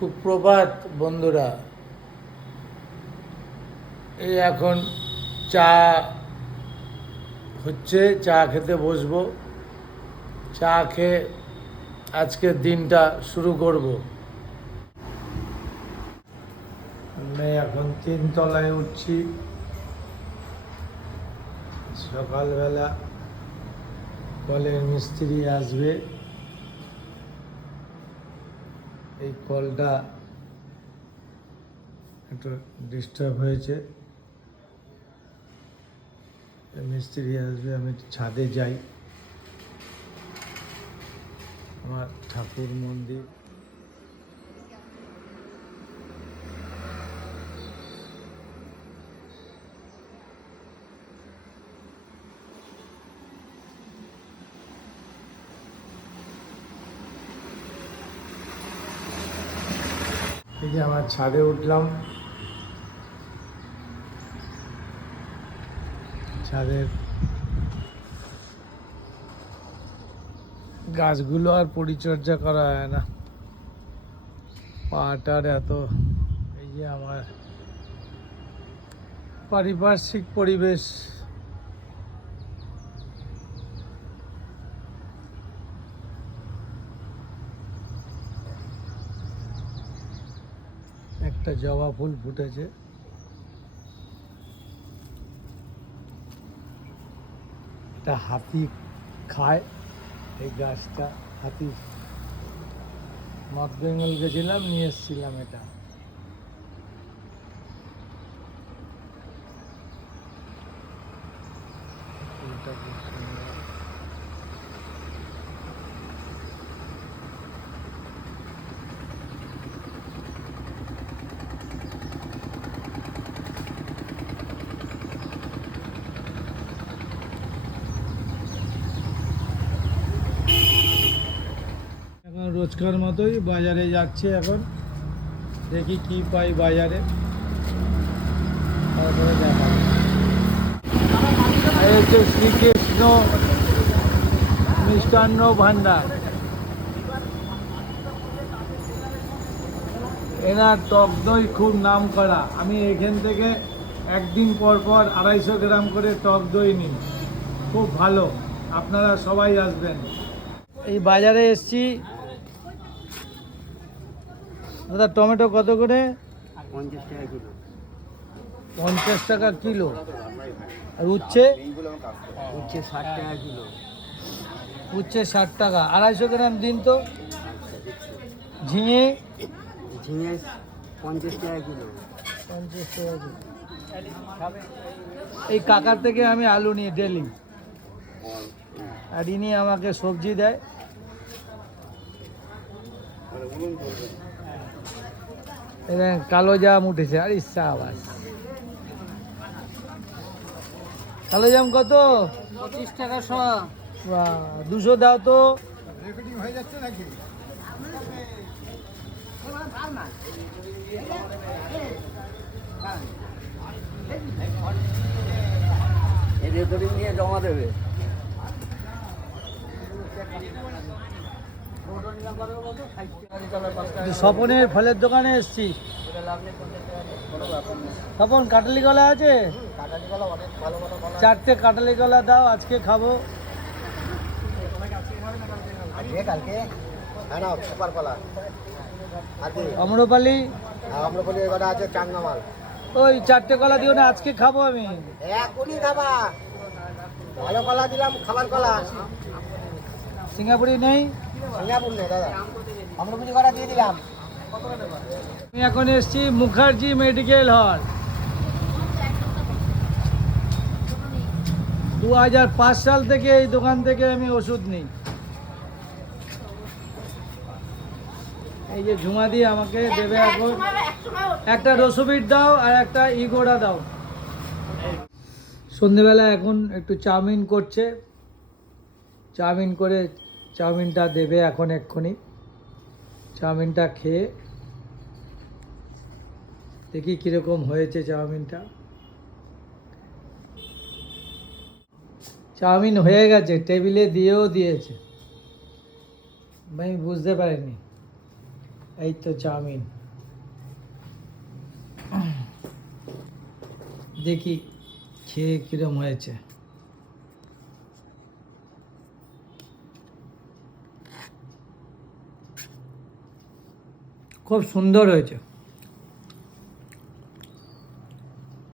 সুপ্রভাত বন্ধুরা। এই এখন চা হচ্ছে, চা খেতে বসবো। চা খেয়ে আজকের দিনটা শুরু করব। আমি এখন 3 তলায় উঠছি। সকালবেলা কলের মিস্ত্রি আসবে। এই কলটা একটু ডিস্টার্ব হয়েছে, মিস্ত্রি আসবে। আমি ছাদে যাই, আমার ঠাকুর মন্দির। এই যে আমার ছাদে উঠলাম। ছাদের গাছগুলো আর পরিচর্যা করা হয় না, পাটার এত। এই যে আমার পারিপার্শ্বিক পরিবেশ, একটা জবা ফুল ফুটেছে। এটা হাতি খায় এই গাছটা। হাতি নর্থ বেঙ্গল গেছিলাম, নিয়ে এসেছিলাম এটা। ফুলটা খুব সুন্দর। এখন রোজকার মতোই বাজারে যাচ্ছে। এখন দেখি কি পাই বাজারে, তারপরে দেখা। এই হচ্ছে শ্রীকৃষ্ণ মিষ্টান্ন ভান্ডার। এনার টক দই খুব নাম করা। আমি এখান থেকে একদিন পর পর 250 গ্রাম করে টক দই নিই, খুব ভালো। আপনারা সবাই আসবেন। এই বাজারে এসছি। দাদা, টমেটো কত করে? 50 টাকা কিলো। 50 টাকা কিলো। আর উচ্ছে? উচ্ছে 60 টাকা কিলো। উচ্ছে 60 টাকা। 250 গ্রাম দিন তো। ঝিঙে? ঝিঙে 50 টাকা কিলো। 50 টাকা কিলো। এই কাকার থেকে আমি আলু নিই ডেলি, আর ইনি আমাকে সবজি দেয়। এখানে কালো জাম উঠেছে। আরে সাবাস। কালো জাম কত? 25 টাকা শ। বাহ, 200 দাও তো। হয়ে যাচ্ছে নাকি? এই রেকর্ডিং নিয়ে জমা দেবে। স্বপনের ফলের দোকানে এসছি। স্বপন, কাটালি কলা আছে? 4টে কাটালি কলা দাও, আজকে খাবো। কালকে সুপার কলা আম্রপালি? আম্রপলি এবার আছে চাঙ্গা মাল। ওই 4টে কলা দিও না, আজকে খাবো আমি। এখনই খাবা? ভালো কলা দিলাম, খাবার কলা। সিঙ্গাপুরি নেই? সিঙ্গাপুর নেই দাদা, আম্রপলি কলা দিয়ে দিলাম। আমি এখন এসছি মুখার্জি মেডিকেল হল। 2005 সাল থেকে এই দোকান থেকে আমি ওষুধ নিই। এই যে ঝুমা দিয়ে আমাকে দেবে এখন একটা রসুবিট দাও আর একটা ইগোড়া দাও। সন্ধেবেলা এখন একটু চাউমিন করছে, চাউমিন করে চাউমিনটা দেবে এখন এক্ষুনি। চাউমিনটা খেয়ে দেখি কীরকম হয়েছে চাউমিনটা। চাউমিন হয়ে গেছে, টেবিলে দিয়েও দিয়েছে। আমি বুঝতে পারিনি। এই তো চাউমিন, দেখি খেয়ে কিরম হয়েছে। খুব সুন্দর হয়েছে।